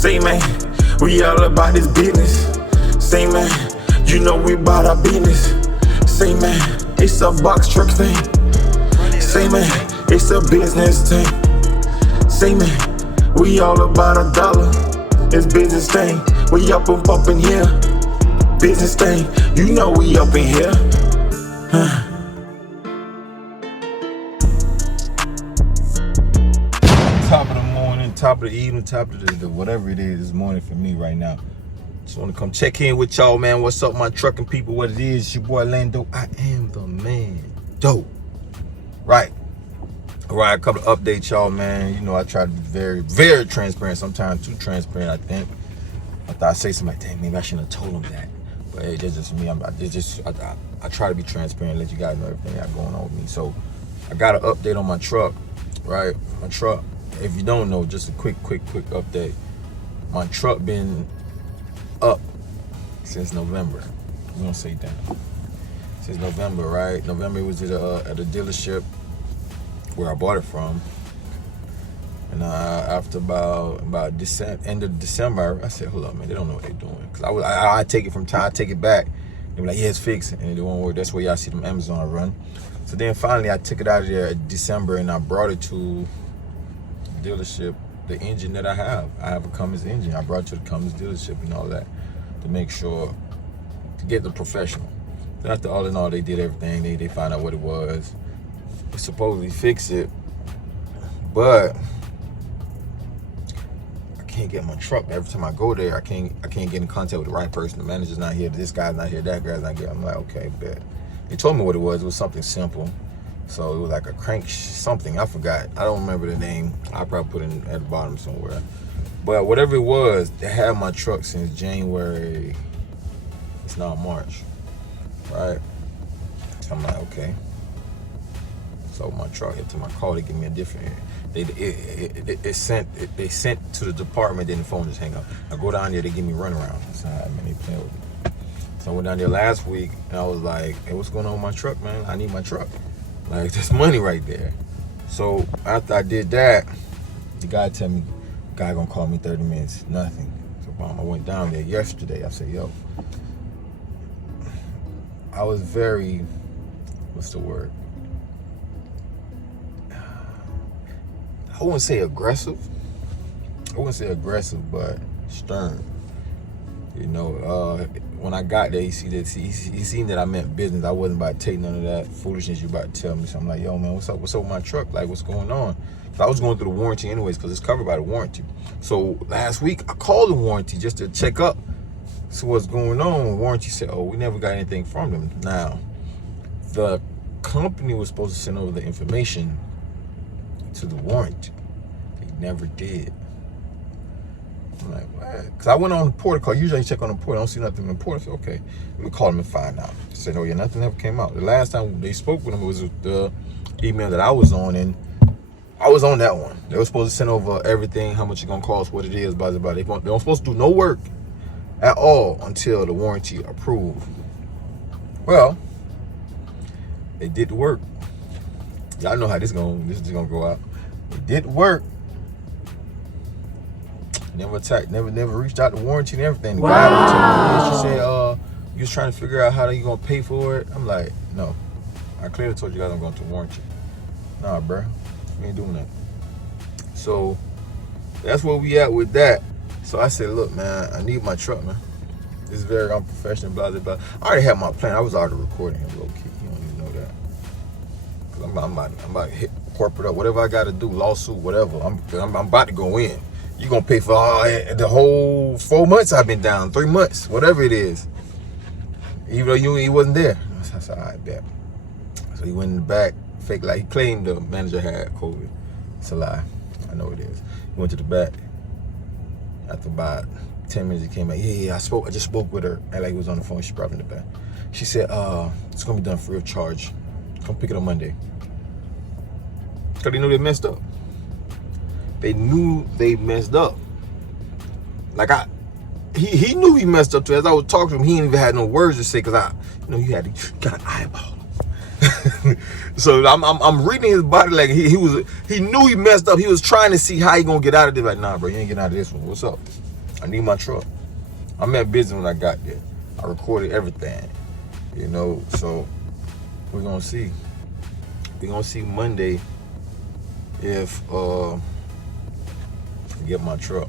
Say man, we all about this business. Say man, you know we about our business. Say man, it's a box truck thing. Say man, it's a business thing. Say man, we all about a dollar. It's business thing. We up in here. Business thing, you know we up in here. Top of the morning, top of the evening, top of the whatever it is this morning for me right now. Just want to come check in with y'all, man. What's up, my trucking people? What it is? It's your boy Lando. I am the man. Dope. Right. All right, a couple of updates, y'all, man. You know, I try to be very, very transparent. Sometimes too transparent, I think. I thought I'd say something like, dang, maybe I shouldn't have told him that. But hey, that's just me. I try to be transparent, let you guys know everything got going on with me. So I got an update on my truck, right? My truck, if you don't know, just a quick update. My truck been up since November. We're gonna say down. Since November, right? November was at a dealership where I bought it from. And after about end of December, I said, hold up, man, they don't know what they're doing. Because I take it from time, I take it back. They be like, yeah, it's fixed. And it won't work. That's where y'all see them Amazon run. So then finally, I took it out of there in December and I brought it to the dealership, the engine that I have. I have a Cummins engine. I brought it to the Cummins dealership and all that to make sure, to get the professional. Then after all in all, they did everything. They found out what it was. They supposedly fix it. But I can't get my truck. Every time I go there, I can't get in contact with the right person. The manager's not here. This guy's not here. That guy's not here. I'm like, okay, bet. They told me what it was. It was something simple. So it was like a crank something. I forgot. I don't remember the name. I'll probably put it at the bottom somewhere. But whatever it was, they had my truck since January. It's now March, right? So I'm like, okay. So my truck hit to my car. They give me a different. They sent to the department, then the phone just hang up. I go down there, they give me runaround. That's how they playing with me. So I went down there last week and I was like, hey, what's going on with my truck, man? I need my truck. Like, there's money right there. So after I did that, the guy tell me, guy gonna call me 30 minutes, nothing. So I went down there yesterday. I said, yo, I was very, what's the word? I wouldn't say aggressive. But stern. You know, when I got there, he seen that I meant business. I wasn't about to take none of that foolishness you about to tell me. So I'm like, yo, man, what's up with my truck? Like, what's going on? So I was going through the warranty anyways, because it's covered by the warranty. So last week, I called the warranty just to check up. So what's going on? Warranty said, oh, we never got anything from them. Now, the company was supposed to send over the information to the warranty. They never did. I'm like, what? Because I went on the portal call. Usually I check on the portal. I don't see nothing in the portal. I said, okay, let me call them and find out. They said, oh yeah, nothing ever came out. The last time they spoke with them was the email that I was on, and I was on that one. They were supposed to send over everything, how much it's gonna cost, what it is, blah, blah, blah. They weren't supposed to do no work at all until the warranty approved. Well, they did the work. Y'all know how this is gonna go out. It did work. Never reached out to warranty and everything. The guy she said, you was trying to figure out how you gonna pay for it. I'm like, no. I clearly told you guys I'm going to warranty. Nah, bro. We ain't doing that. So that's where we at with that. So I said, look, man, I need my truck, man. This is very unprofessional, blah, blah, blah. I already had my plan. I was already recording him low key. You don't even know that. Cause I'm about to hit corporate up, whatever I got to do, lawsuit, whatever. I'm about to go in. You gonna pay for the whole 4 months I've been down, 3 months, whatever it is. Even though he wasn't there. I said, all right, bet. So he went in the back, fake like he claimed the manager had COVID. It's a lie. I know it is. He went to the back. After about 10 minutes, he came back. Yeah, I just spoke with her. And like he was on the phone. She brought him in the back. She said, it's gonna be done free of charge. Come pick it up Monday. Because they knew they messed up. They knew they messed up. Like he knew he messed up too. As I was talking to him, he ain't even had no words to say because you had to got an eyeball. So I'm reading his body like he knew he messed up. He was trying to see how he gonna get out of this. Like, nah, bro, you ain't getting out of this one. What's up? I need my truck. I'm at business when I got there. I recorded everything, you know. So we're gonna see. We're gonna see Monday if I get my truck.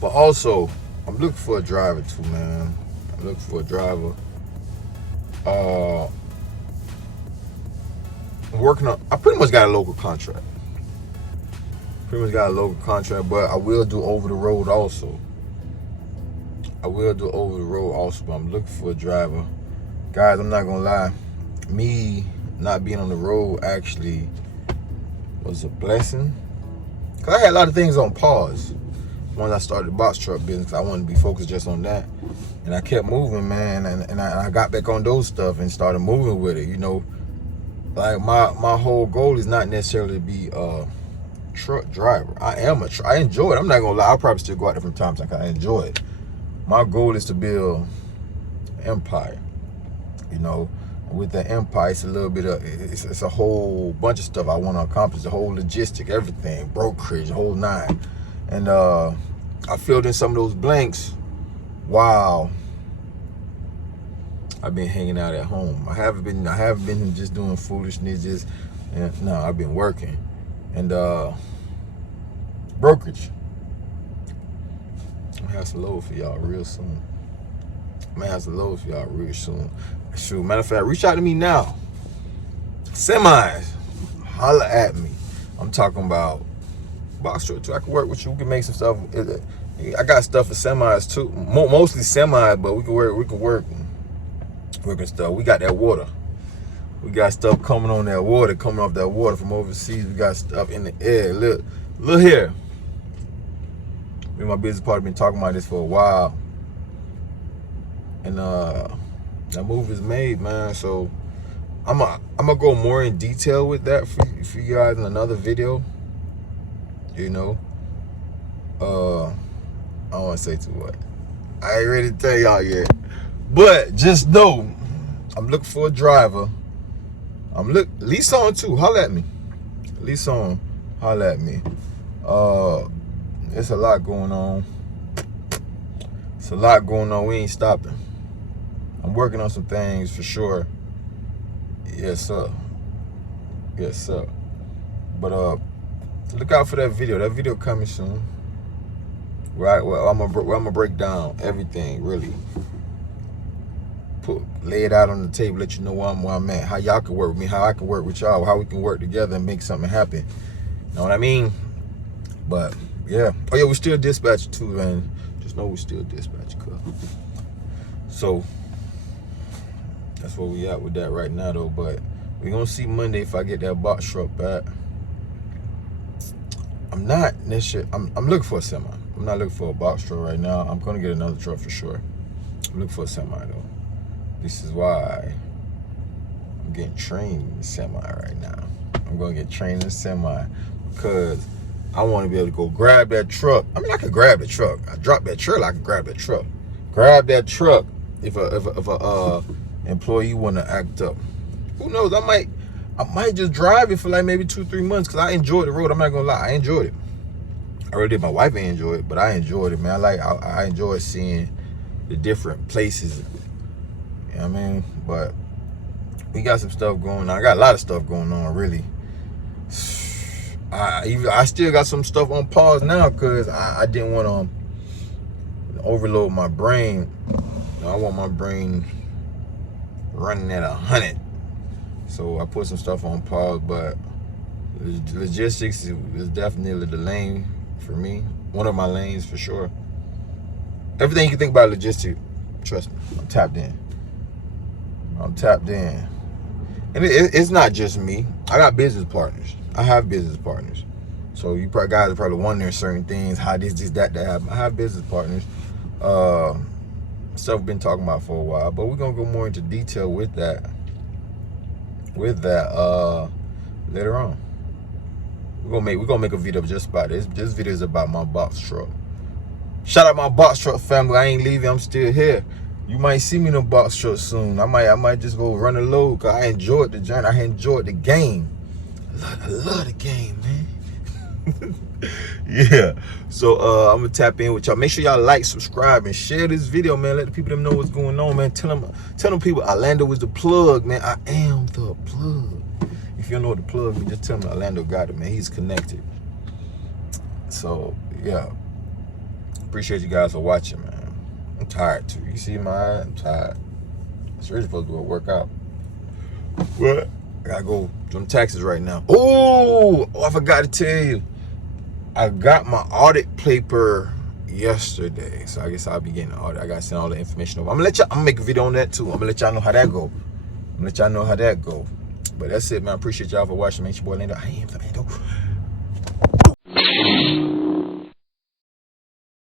But also, I'm looking for a driver too, man. I'm looking for a driver. I'm working on. I pretty much got a local contract. But I will do over the road also. But I'm looking for a driver. Guys, I'm not gonna lie. Me not being on the road actually was a blessing. Cause I had a lot of things on pause once I started the box truck business. I wanted to be focused just on that. And I kept moving, man, and I got back on those stuff and started moving with it, you know. Like my whole goal is not necessarily to be a truck driver. I enjoy it. I'm not gonna lie. I'll probably still go out there from time to time. I enjoy it. My goal is to build an empire. You know, with the empire, it's a little bit of it's a whole bunch of stuff I want to accomplish. The whole logistic, everything, brokerage, the whole nine. And I filled in some of those blanks. Wow. I've been hanging out at home. I haven't been just doing foolishness. No, I've been working. And brokerage. I'm gonna have some load for y'all real soon. Shoot, matter of fact, reach out to me now. Semis, holla at me. I'm talking about box truck too. I can work with you. We can make some stuff. I got stuff for semis too. Mostly semis, but we can work. Working stuff. We got that water. We got stuff coming off that water from overseas. We got stuff in the air. Look here. Me and my business partner been talking about this for a while. And that move is made, man. So I'm gonna go more in detail with that for you guys in another video. You know. I don't wanna say too much. I ain't ready to tell y'all yet. But just know, I'm looking for a driver. Leeson too, holla at me. Leeson, holla at me. It's a lot going on. We ain't stopping. I'm working on some things for sure. Yes, sir. But look out for that video. That video coming soon. Right, well, I'm gonna break down everything, really. Lay it out on the table, let you know where I'm at, how y'all can work with me, how I can work with y'all, how we can work together and make something happen. You know what I mean? But yeah. Oh yeah, we still dispatch too, man. Just know we still dispatch, cuz. So that's where we at with that right now though. But we gonna see Monday if I get that box truck back. I'm not necessarily I'm looking for a semi. I'm not looking for a box truck right now. I'm gonna get another truck for sure. I'm looking for a semi though. This is why I'm getting trained in the semi right now. I'm gonna get trained in the semi because I want to be able to go grab that truck. I mean, I can grab the truck. I drop that trailer, I can grab that truck. Grab that truck if a employee want to act up. Who knows? I might just drive it for like maybe 2-3 months because I enjoyed the road. I'm not gonna lie, I enjoyed it. I really did. My wife ain't enjoy it, but I enjoyed it, man. I enjoy seeing the different places. You know what I mean? But we got some stuff going on. I got a lot of stuff going on, really. I still got some stuff on pause now because I didn't want to overload my brain. I want my brain running at 100. So I put some stuff on pause, but logistics is definitely the lane for me. One of my lanes for sure. Everything you can think about logistics, trust me, I'm tapped in. And it's not just me. I got business partners. I have business partners. So you guys are probably wondering certain things, how this, that happen. I have business partners. Stuff we've been talking about for a while, but we're gonna go more into detail with that later on. We're gonna make a video just about this. This video is about my box truck. Shout out my box truck family. I ain't leaving, I'm still here. You might see me in a box short soon. I might just go run a load, cause I enjoyed the journey. I enjoyed the game. I love the game, man. Yeah. So I'm gonna tap in with y'all. Make sure y'all like, subscribe, and share this video, man. Let the people them know what's going on, man. Tell them people Orlando is the plug, man. I am the plug. If you don't know what the plug means, just tell them Orlando got it, man. He's connected. So yeah. Appreciate you guys for watching, man. I'm tired too. You see my eye? I'm tired. It's really supposed to go work out. What? I gotta go do them taxes right now. Oh, I forgot to tell you. I got my audit paper yesterday, so I guess I'll be getting the audit. I gotta send all the information over. I'm gonna make a video on that too. I'm gonna let y'all know how that go. But that's it, man. I appreciate y'all for watching. Man, it's your boy Lando. I am the man.